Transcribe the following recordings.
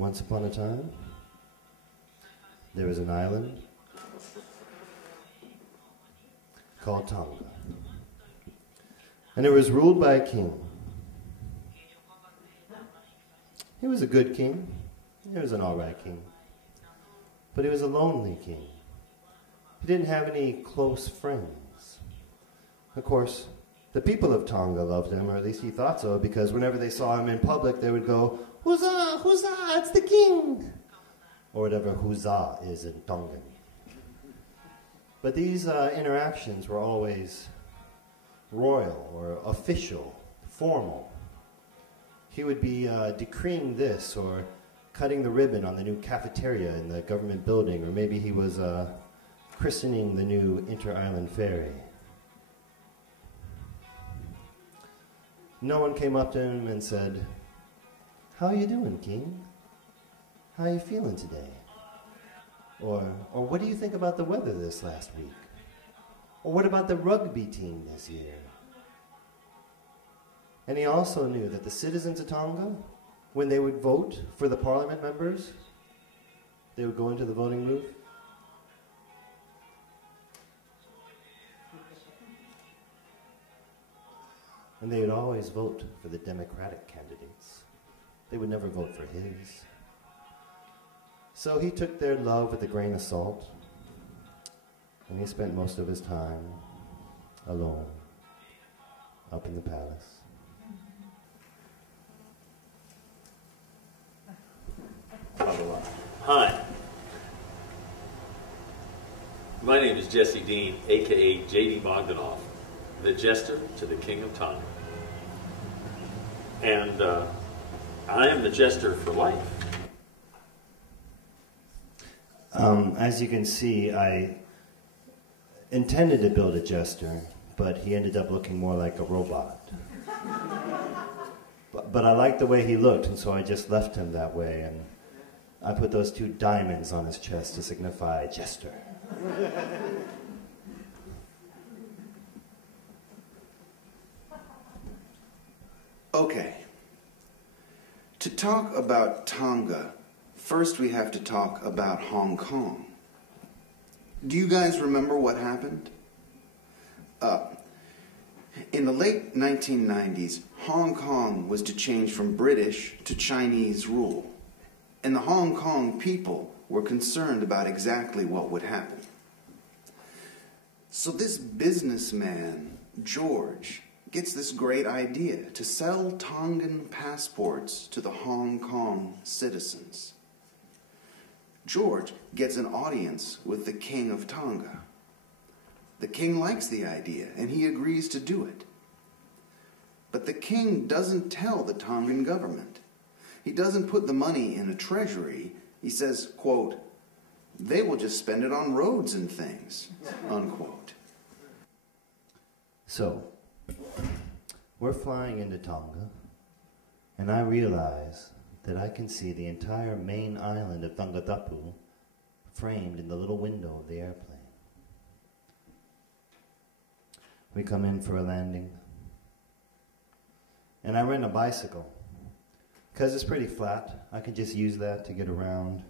Once upon a time, there was an island called Tonga. And it was ruled by a king. He was a good king. He was an all-right king. But he was a lonely king. He didn't have any close friends. Of course, the people of Tonga loved him, or at least he thought so, because whenever they saw him in public, they would go, "Huzzah, huzzah, it's the king!" Or whatever huzzah is in Tongan. But these interactions were always royal or official, formal. He would be decreeing this or cutting the ribbon on the new cafeteria in the government building, or maybe he was christening the new inter-island ferry. No one came up to him and said, "How are you doing, King? How are you feeling today?" Or "What do you think about the weather this last week?" Or "What about the rugby team this year?" And he also knew that the citizens of Tonga, when they would vote for the parliament members, they would go into the voting booth. And they would always vote for the Democratic candidates. They would never vote for his. So he took their love with a grain of salt, and he spent most of his time alone up in the palace. Hi. My name is Jesse Dean, a.k.a. J.D. Bogdanoff, the Jester to the King of Tonga. And I am the Jester for life. As you can see, I intended to build a jester, but he ended up looking more like a robot. But I liked the way he looked, and so I just left him that way, and I put those 2 diamonds on his chest to signify Jester. Okay. To talk about Tonga, first we have to talk about Hong Kong. Do you guys remember what happened? In the late 1990s, Hong Kong was to change from British to Chinese rule. And the Hong Kong people were concerned about exactly what would happen. So this businessman, George, gets this great idea to sell Tongan passports to the Hong Kong citizens. George gets an audience with the King of Tonga. The king likes the idea, and he agrees to do it. But the king doesn't tell the Tongan government. He doesn't put the money in a treasury. He says, quote, "They will just spend it on roads and things," unquote. So, we're flying into Tonga, and I realize that I can see the entire main island of Tongatapu framed in the little window of the airplane. We come in for a landing, and I rent a bicycle. Because it's pretty flat, I can just use that to get around.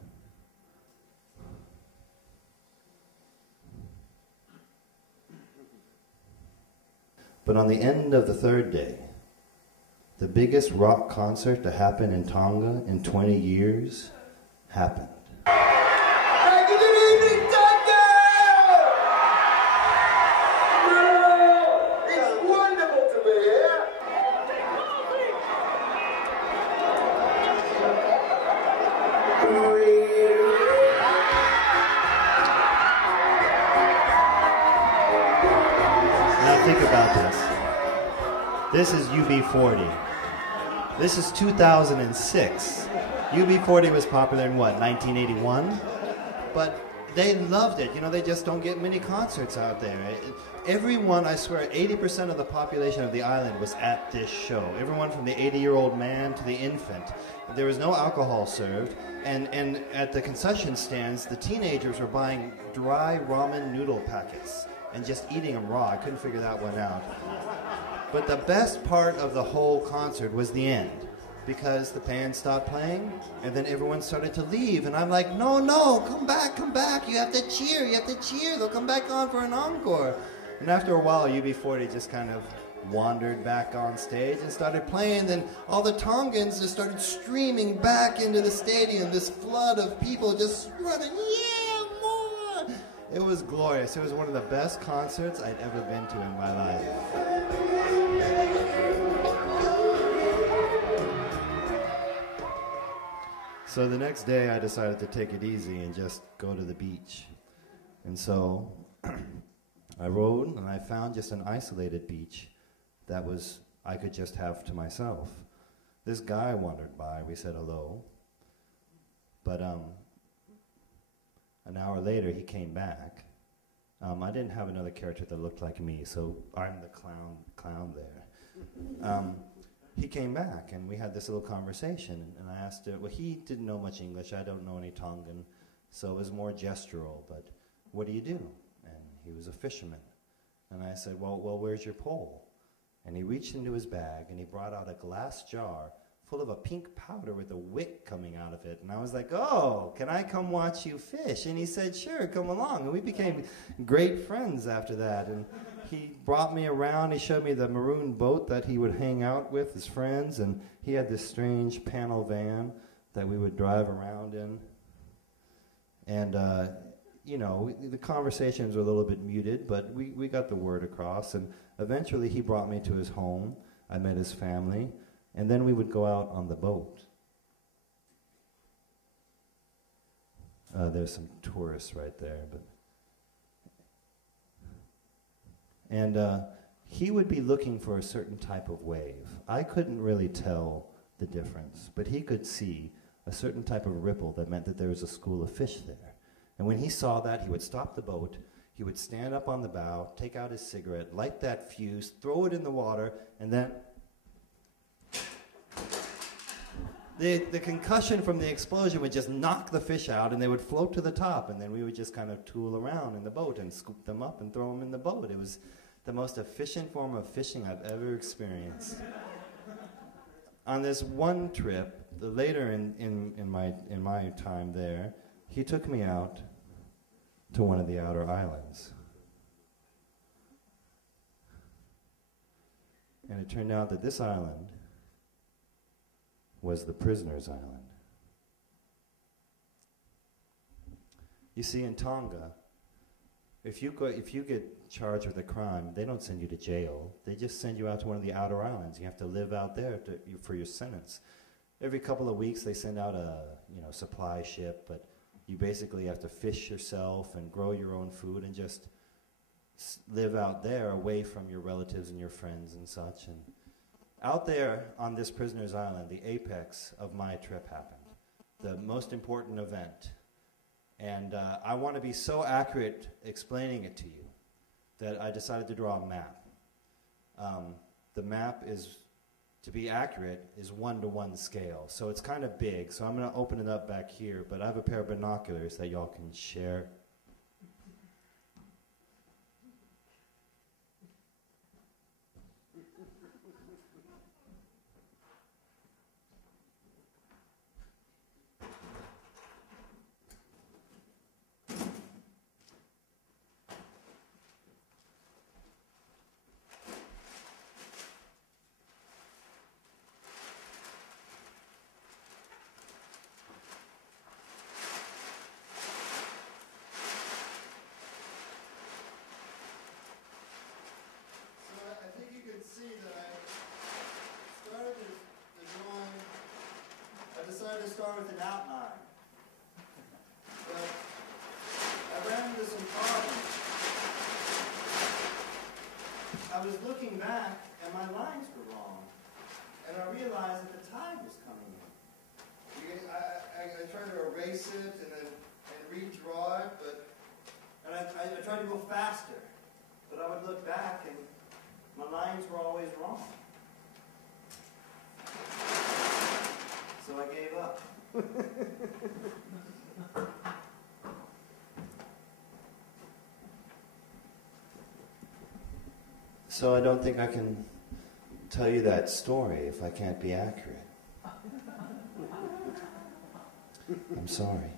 But on the end of the 3rd day, the biggest rock concert to happen in Tonga in 20 years happened. Hey, good evening, Tonga! It's wonderful to be here. Now think about this. This is UB40. This is 2006. UB40 was popular in what, 1981? But they loved it. You know, they just don't get many concerts out there. Everyone, I swear, 80% of the population of the island was at this show. Everyone from the 80-year-old man to the infant. There was no alcohol served. And at the concession stands, the teenagers were buying dry ramen noodle packets and just eating them raw. I couldn't figure that one out. But the best part of the whole concert was the end. because the band stopped playing, and then everyone started to leave, and I'm like, no, come back, you have to cheer, they'll come back on for an encore. And after a while, UB40 just kind of wandered back on stage and started playing, then all the Tongans just started streaming back into the stadium, this flood of people just running, yeah, more! It was glorious. It was one of the best concerts I'd ever been to in my life. So the next day I decided to take it easy and just go to the beach. And so I rode and I found just an isolated beach that I could just have to myself. This guy wandered by, we said hello, but an hour later he came back. I didn't have another character that looked like me, so I'm the clown there. He came back and we had this little conversation, and I asked him, well, he didn't know much English, I don't know any Tongan, so it was more gestural, but what do you do? And he was a fisherman. And I said, well, where's your pole? And he reached into his bag and he brought out a glass jar full of a pink powder with a wick coming out of it. And I was like, oh, can I come watch you fish? And he said, sure, come along. And we became great friends after that. And he brought me around. He showed me the maroon boat that he would hang out with his friends. And he had this strange panel van that we would drive around in. And, you know, the conversations were a little bit muted, but we got the word across. And eventually he brought me to his home. I met his family. And then we would go out on the boat. There's some tourists right there. And he would be looking for a certain type of wave. I couldn't really tell the difference, but he could see a certain type of ripple that meant that there was a school of fish there. And when he saw that, he would stop the boat, he would stand up on the bow, take out his cigarette, light that fuse, throw it in the water, and then the concussion from the explosion would just knock the fish out, and they would float to the top, and then we would just kind of tool around in the boat and scoop them up and throw them in the boat. It was the most efficient form of fishing I've ever experienced. On this one trip, later in my time there, he took me out to one of the outer islands. And it turned out that this island was the prisoner's island. You see, in Tonga, if you get charged with a crime, they don't send you to jail. They just send you out to one of the outer islands. You have to live out there for your sentence. Every couple of weeks, they send out a supply ship, but you basically have to fish yourself and grow your own food and just live out there away from your relatives and your friends and such. And out there on this prisoner's island, the apex of my trip happened, the most important event. And I want to be so accurate explaining it to you that I decided to draw a map. The map is, to be accurate, is 1-to-1 scale. So it's kind of big, so I'm going to open it up back here, but I have a pair of binoculars that y'all can share. Start with an outline. But I ran into some problems. I was looking back and my lines were wrong. And I realized that the tide was coming in. I tried to erase it and redraw it, and I tried to go faster. But I would look back and my lines were always wrong. So I gave up. So I don't think I can tell you that story if I can't be accurate. I'm sorry.